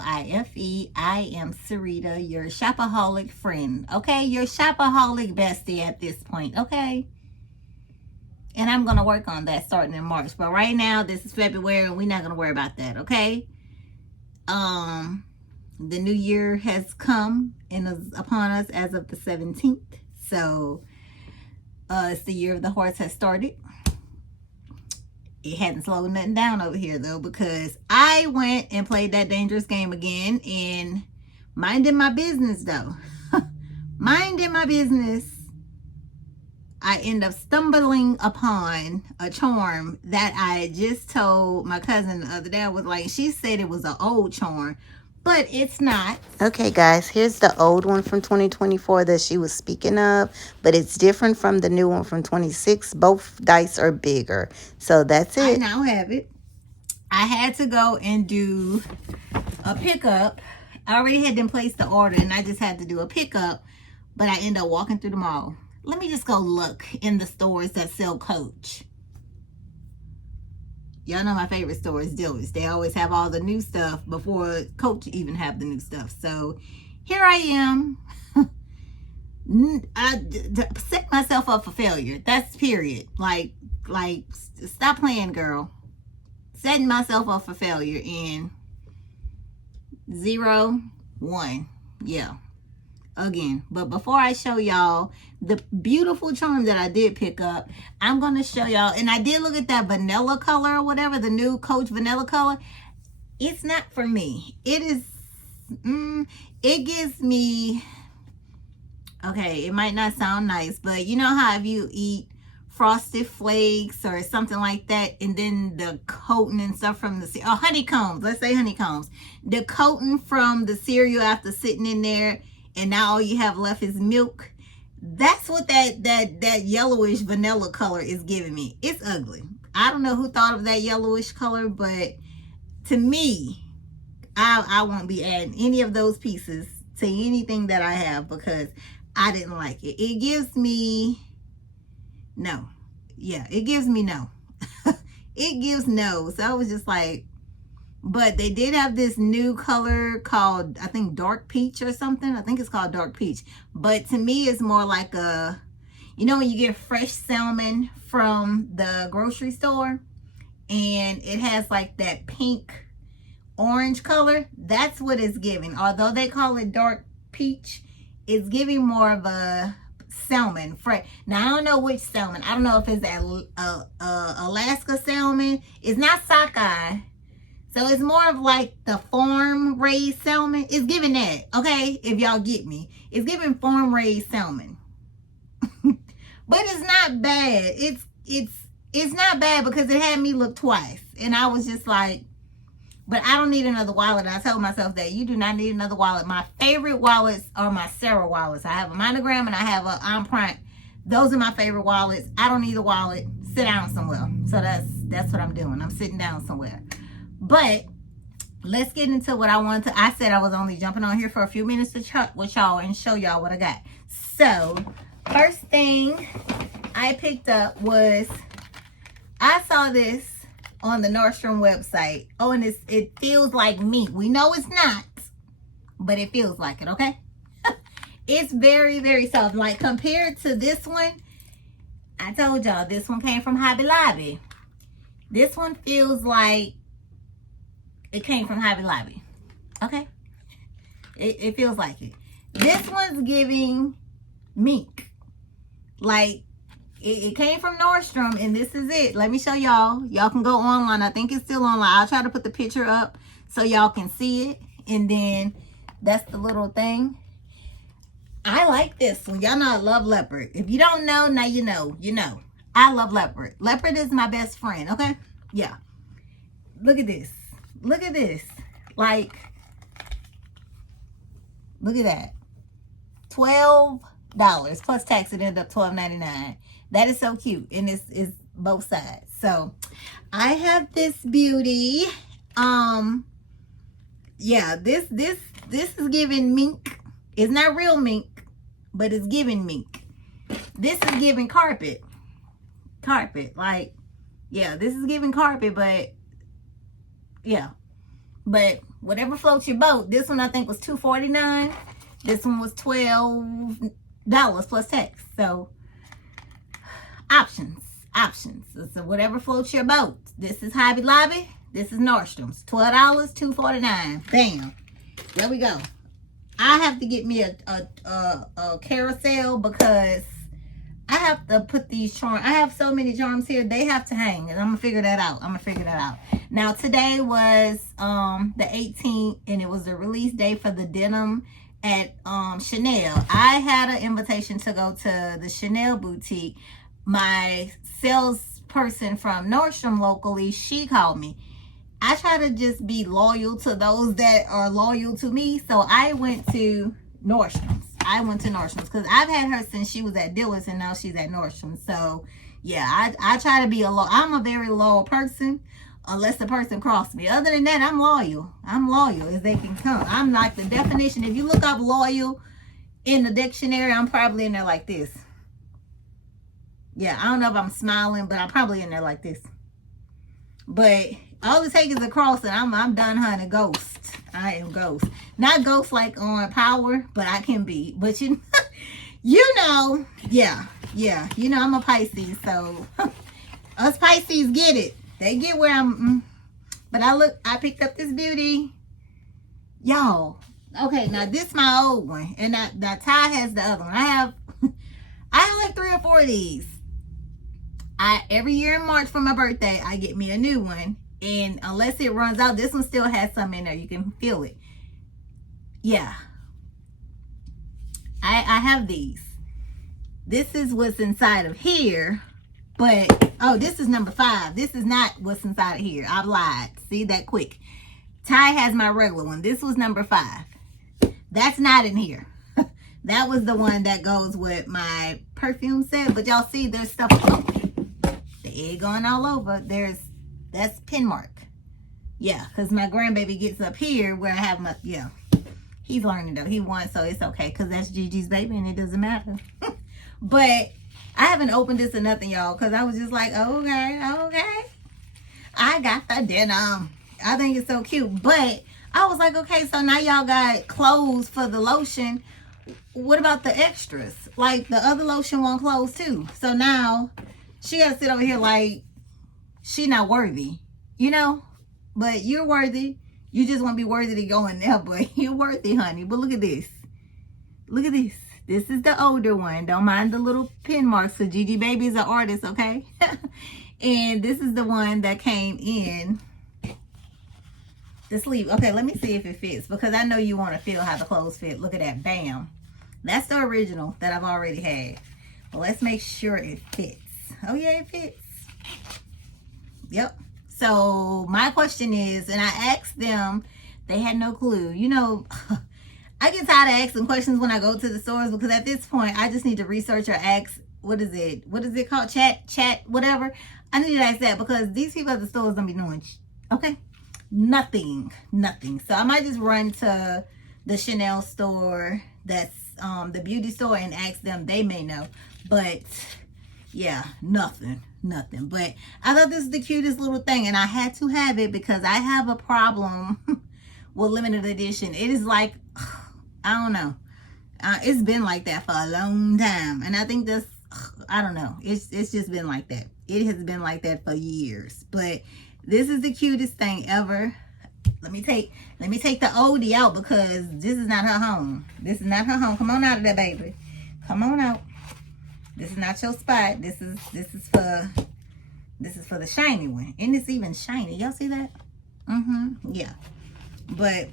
BluxLife. I am Sarita, your shopaholic friend, okay? Your shopaholic bestie at this point, okay? And I'm going to work on that starting in March. But right now, this is February, and we're not going to worry about that, okay? The new year has come and is upon us as of the 17th. So, it's the year of the horse has started. It hadn't slowed nothing down over here, though, because I went and played that dangerous game again and minding my business, though. Minding my business, I end up stumbling upon a charm that I just told my cousin the other day. I was like, she said it was an old charm, but it's not. Okay, guys, here's the old one from 2024 that she was speaking of, but it's different from the new one from 26. Both dice are bigger, so that's it. I now have it. I had to go and do a pickup. I already had them place the order, and I just had to do a pickup, but I ended up walking through the mall. Let me just go look in the stores that sell Coach. Y'all know my favorite store is Dillard's. They always have all the new stuff before Coach even have the new stuff. So here I am. I set myself up for failure. That's period. Like stop playing, girl. Setting myself up for failure in 0, 1. Yeah. Again, but before I show y'all the beautiful charm that I did pick up, I'm going to show y'all, and I did look at that vanilla color or whatever, the new Coach vanilla color. It's not for me. It is, it gives me, okay, it might not sound nice, but you know how if you eat Frosted Flakes or something like that, and then the coating and stuff from the, or honeycombs, let's say honeycombs, the coating from the cereal after sitting in there, and now all you have left is milk. That's what that yellowish vanilla color is giving me. It's ugly. I don't know who thought of that yellowish color, but to me, I won't be adding any of those pieces to anything that I have because I didn't like it. It gives me no. Yeah, it gives me no. It gives no. So I was just like, but they did have this new color called, I think, dark peach or something. I think it's called dark peach. But to me, it's more like a, you know, when you get fresh salmon from the grocery store and it has like that pink orange color. That's what it's giving. Although they call it dark peach, it's giving more of a salmon. Fresh. Now, I don't know which salmon. I don't know if it's Alaska salmon. It's not sockeye. So it's more of like the farm raised salmon. It's giving that, okay? If y'all get me. It's giving farm raised salmon. But it's not bad. It's not bad because it had me look twice. And I was just like, but I don't need another wallet. And I told myself that you do not need another wallet. My favorite wallets are my Sarah wallets. I have a Monogram and I have a Empreinte. Those are my favorite wallets. I don't need a wallet. Sit down somewhere. So that's what I'm doing. I'm sitting down somewhere. But let's get into what I wanted to. I said I was only jumping on here for a few minutes to chat with y'all and show y'all what I got. So first thing I picked up was, I saw this on the Nordstrom website. Oh, and it feels like meat. We know it's not, but it feels like it, okay? It's very, very soft. Like compared to this one, I told y'all this one came from Hobby Lobby. This one feels like it came from Hobby Lobby. Okay? It feels like it. This one's giving mink. Like, it came from Nordstrom, and this is it. Let me show y'all. Y'all can go online. I think it's still online. I'll try to put the picture up so y'all can see it. And then that's the little thing. I like this one. Y'all know I love leopard. If you don't know, now you know. You know. I love leopard. Leopard is my best friend, okay? Yeah. Look at this. Look at this. Like, look at that. $12 plus tax. It ended up $12.99. That is so cute. And it's both sides. So I have this beauty. Yeah, this is giving mink. It's not real mink, but it's giving mink. This is giving carpet. Like, yeah, this is giving carpet, but yeah. But whatever floats your boat. This one I think was $2.49. This one was $12 plus tax. So options. So whatever floats your boat. This is Hobby Lobby. This is Nordstrom's. $12, $2.49. Bam. There we go. I have to get me a carousel because I have to put these charms. I have so many charms here. They have to hang. And I'm going to figure that out. Now, today was the 18th. And it was the release day for the denim at Chanel. I had an invitation to go to the Chanel boutique. My salesperson from Nordstrom locally, she called me. I try to just be loyal to those that are loyal to me. So I went to Nordstrom's. Because I've had her since she was at Dillard's and now she's at Nordstrom. So yeah, I try to be I'm a very loyal person unless the person crosses me. Other than that, I'm loyal. I'm loyal as they can come. I'm like the definition. If you look up loyal in the dictionary, I'm probably in there like this. Yeah, I don't know if I'm smiling, but I'm probably in there like this. But all it takes is a cross and I'm done, honey. Ghost. I am ghost. Not ghost like on Power, but I can be. But you know, yeah. You know, I'm a Pisces, so us Pisces get it. They get where I'm. But I picked up this beauty. Y'all. Okay, now this is my old one. And that Ty has the other one. I have like 3 or 4 of these. Every year in March for my birthday, I get me a new one. And unless it runs out, this one still has some in there. You can feel it. Yeah. I have these. This is what's inside of here. But, oh, this is number 5. This is not what's inside of here. I've lied. See, that quick. Ty has my regular one. This was number 5. That's not in here. That was the one that goes with my perfume set. But y'all see, there's stuff. Oh, the egg going all over. That's pin mark. Yeah, because my grandbaby gets up here where I have my, yeah. He's learning though. He won, so it's okay. Because that's Gigi's baby and it doesn't matter. But I haven't opened this or nothing, y'all. Because I was just like, okay. I got the denim. I think it's so cute. But I was like, okay, so now y'all got clothes for the lotion. What about the extras? Like the other lotion won't close too. So now she got to sit over here like she not worthy, you know? But you're worthy. You just won't be worthy to go in there, but you're worthy, honey. But look at this. Look at this. This is the older one. Don't mind the little pin marks. So Gigi baby is an artist, okay? And this is the one that came in the sleeve. Okay, let me see if it fits because I know you want to feel how the clothes fit. Look at that. Bam. That's the original that I've already had. But let's make sure it fits. Oh, yeah, it fits. Yep. So my question is, and I asked them, they had no clue. You know, I get tired of asking questions when I go to the stores because at this point, I just need to research or ask, what is it called? Chat, whatever. I need to ask that because these people at the stores don't be knowing, okay? Nothing. So I might just run to the Chanel store, that's the beauty store, and ask them. They may know. But yeah, nothing. But I thought this is the cutest little thing, and I had to have it because I have a problem with limited edition. It is like, I don't know. It's been like that for a long time, and I think that's, I don't know. It's just been like that. It has been like that for years. But this is the cutest thing ever. Let me take the oldie out because this is not her home. This is not her home. Come on out of there, baby. Come on out. This is not your spot. This is for the shiny one. And it's even shiny. Y'all see that? Yeah. But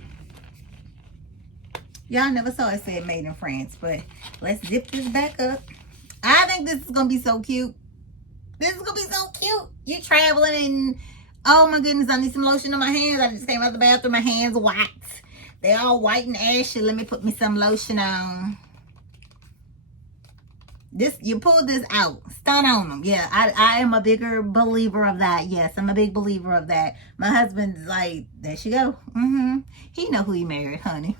y'all never saw it said made in France. But let's zip this back up. I think this is gonna be so cute. This is gonna be so cute. You traveling and oh my goodness, I need some lotion on my hands. I just came out the bathroom. My hands white. They're all white and ashy. Let me put me some lotion on. This, you pull this out, stun on them. Yeah, I am a bigger believer of that. Yes, I'm a big believer of that. My husband's like, there she go. He know who he married, honey.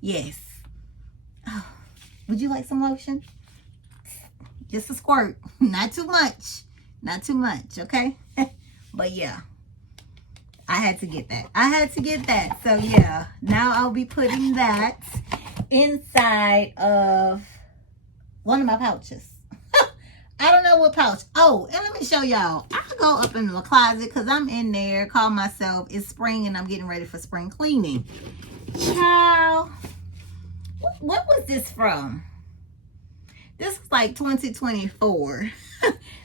Yes. Oh, would you like some lotion? Just a squirt. Not too much. Not too much, okay? But yeah. I had to get that. I had to get that. So yeah, now I'll be putting that inside of one of my pouches. I don't know what pouch. Oh, and let me show y'all. I go up in the closet because I'm in there. Call myself. It's spring and I'm getting ready for spring cleaning. Child, what was this from? This was like 2024.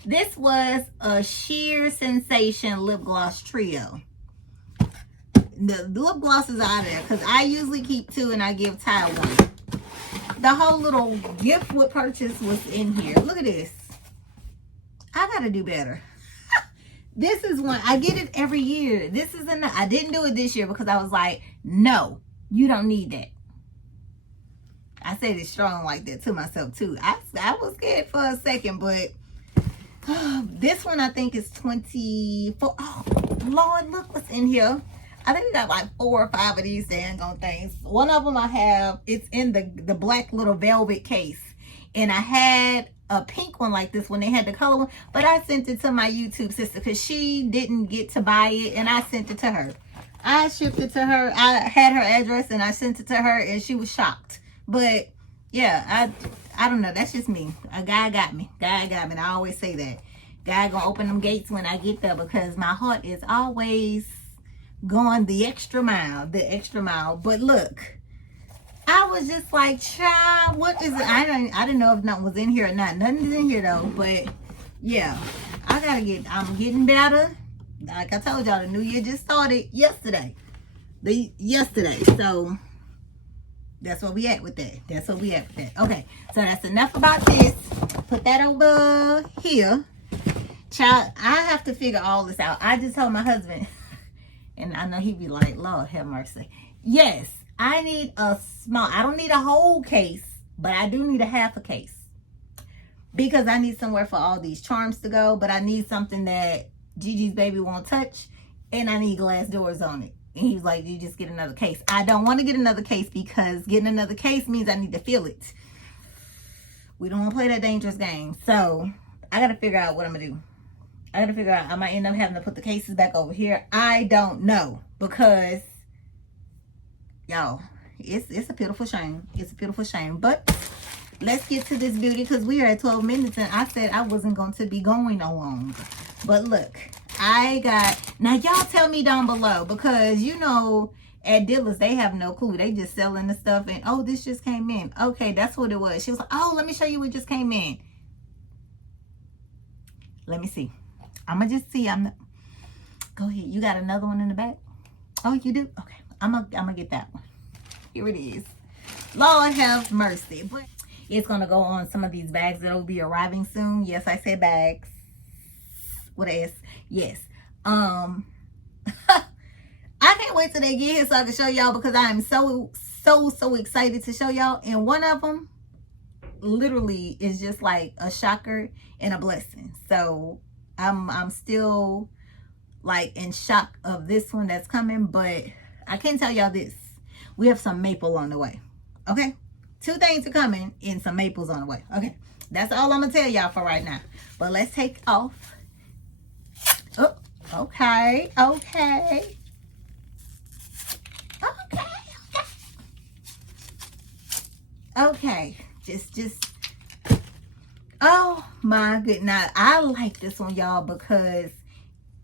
This was a Sheer Sensation lip gloss trio. The lip gloss is out of there because I usually keep 2 and I give Ty 1. The whole little gift with purchase was in here. Look at this. I gotta do better. This is one I get it every year. This is enough. I didn't do it this year because I was like, no, you don't need that. I said it strong like that to myself too. I was scared for a second, but this one I think is 24. Oh Lord, look what's in here. I think we got like 4 or 5 of these dang things. One of them I have, it's in the black little velvet case. And I had a pink one like this when they had the color one, but I sent it to my YouTube sister because she didn't get to buy it, and I sent it to her. I shipped it to her. I had her address and I sent it to her, and she was shocked. But yeah, I don't know. That's just me. A guy got me. God got me. And I always say that. God gonna open them gates when I get there because my heart is always going the extra mile. The extra mile. But look, I was just like, child, what is it? I didn't know if nothing was in here or not. Nothing's in here though. But yeah, I'm getting better. Like I told y'all, the new year just started yesterday. So that's where we at with that. That's where we at with that. Okay, so that's enough about this. Put that over here. Child, I have to figure all this out. I just told my husband, and I know he'd be like, Lord have mercy. Yes, I need a small, I don't need a whole case, but I do need a half a case. Because I need somewhere for all these charms to go, but I need something that Gigi's baby won't touch, and I need glass doors on it. And he was like, you just get another case. I don't want to get another case because getting another case means I need to feel it. We don't want to play that dangerous game. So I got to figure out what I'm going to do. I got to figure out, I might end up having to put the cases back over here. I don't know because, y'all, it's a pitiful shame. It's a pitiful shame. But let's get to this beauty because we are at 12 minutes and I said I wasn't going to be going no longer. But look, now y'all tell me down below because you know at dealers they have no clue. They just selling the stuff and oh, this just came in. Okay, that's what it was. She was like, oh, let me show you what just came in. Let me see. I'ma just see. Go ahead. You got another one in the back? Oh, you do? Okay. I'm gonna get that one. Here it is. Lord have mercy. But it's gonna go on some of these bags that will be arriving soon. Yes, I said bags. What S? Yes. I can't wait till they get here so I can show y'all because I am so excited to show y'all. And one of them literally is just like a shocker and a blessing. So I'm still like in shock of this one that's coming, but I can tell y'all this. We have some maple on the way. Okay? 2 things are coming and some maples on the way. Okay. That's all I'm gonna tell y'all for right now. But let's take off. Oh, okay. Okay. Just oh my goodness. Now, I like this one, y'all, because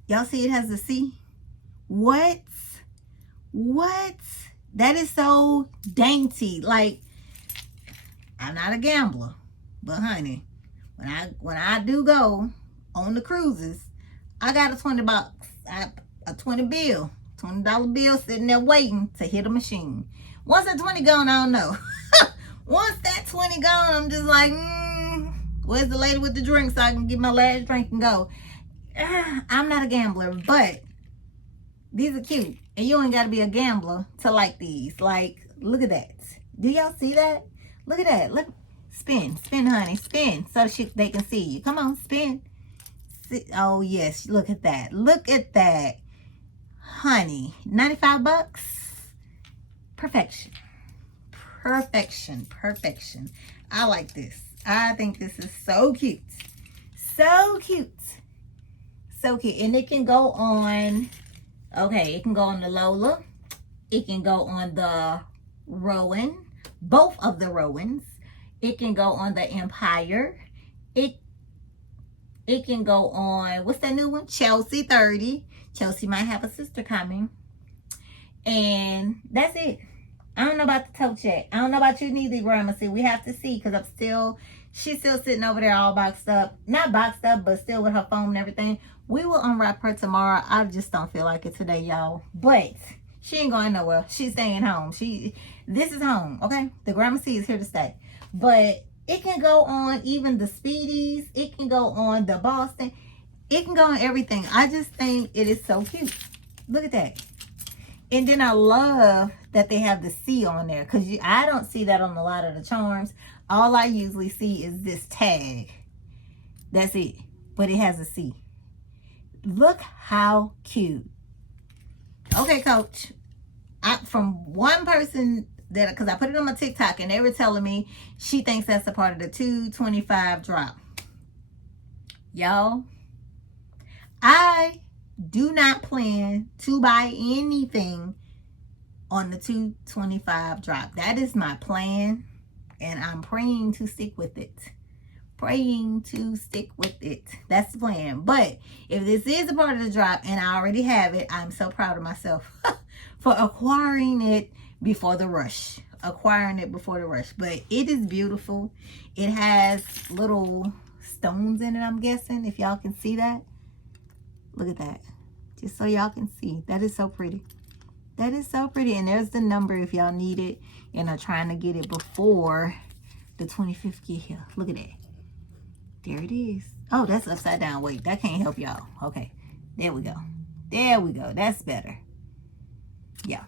y'all see it has a C. What? That is so dainty. Like, I'm not a gambler, but honey, when I do go on the cruises, I got a $20, a $20 bill, $20 bill sitting there waiting to hit a machine. Once that 20 gone, I don't know. Once that 20 gone, I'm just like, where's the lady with the drink so I can get my last drink and go? I'm not a gambler, but these are cute. And you ain't got to be a gambler to like these. Like, look at that. Do y'all see that? Look at that. Look. Spin, honey, spin so they can see you. Come on, spin. Oh, yes. Look at that. Look at that. Honey, $95. Perfection. I like this. I think this is so cute. So cute. And it can go on Okay, it can go on the Lola. It can go on the Rowan. Both of the Rowans. It can go on the Empire. It can go on, what's that new one? Chelsea 30. Chelsea might have a sister coming. And that's it. I don't know about the toe check. I don't know about you neither, Grandma. See, we have to see because she's still sitting over there all boxed up. Not boxed up, but still with her phone and everything. We will unwrap her tomorrow. I just don't feel like it today, y'all. But she ain't going nowhere. She's staying home. This is home, okay? The Grandma C is here to stay. But it can go on even the Speedies. It can go on the Boston. It can go on everything. I just think it is so cute. Look at that. And then I love that they have the C on there because I don't see that on a lot of the charms. All I usually see is this tag. That's it. But it has a C. Look how cute. Okay, Coach. From one person that, because I put it on my TikTok and they were telling me she thinks that's a part of the 225 drop. Y'all, I do not plan to buy anything on the 225 drop. That is my plan, and I'm praying to stick with it. Praying to stick with it. That's the plan. But if this is a part of the drop and I already have it, I'm so proud of myself for acquiring it before the rush. But it is beautiful. It has little stones in it, I'm guessing, if y'all can see that. Look at that. Just so y'all can see. That is so pretty. That is so pretty. And there's the number if y'all need it and are trying to get it before the 25th get here. Look at that. There it is. Oh, that's upside down. Wait, that can't help y'all. Okay. There we go. There we go. That's better. Yeah.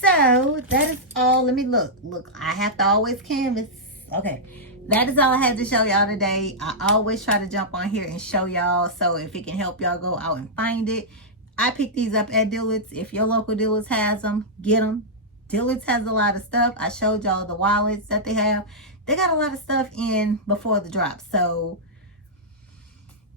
So, that is all. Let me look. Look, I have to always canvas. Okay. That is all I had to show y'all today. I always try to jump on here and show y'all. So if it can help y'all go out and find it. I picked these up at Dillard's. If your local Dillard's has them, get them. Dillard's has a lot of stuff. I showed y'all the wallets that they have. They got a lot of stuff in before the drop. So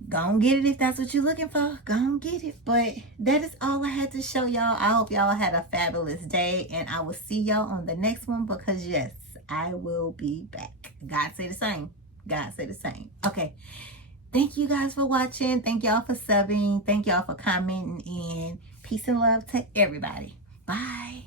go and get it if that's what you're looking for. Go and get it. But that is all I had to show y'all. I hope y'all had a fabulous day. And I will see y'all on the next one because yes, I will be back. God say the same. God say the same. Okay. Thank you guys for watching. Thank y'all for subbing. Thank y'all for commenting. And peace and love to everybody. Bye.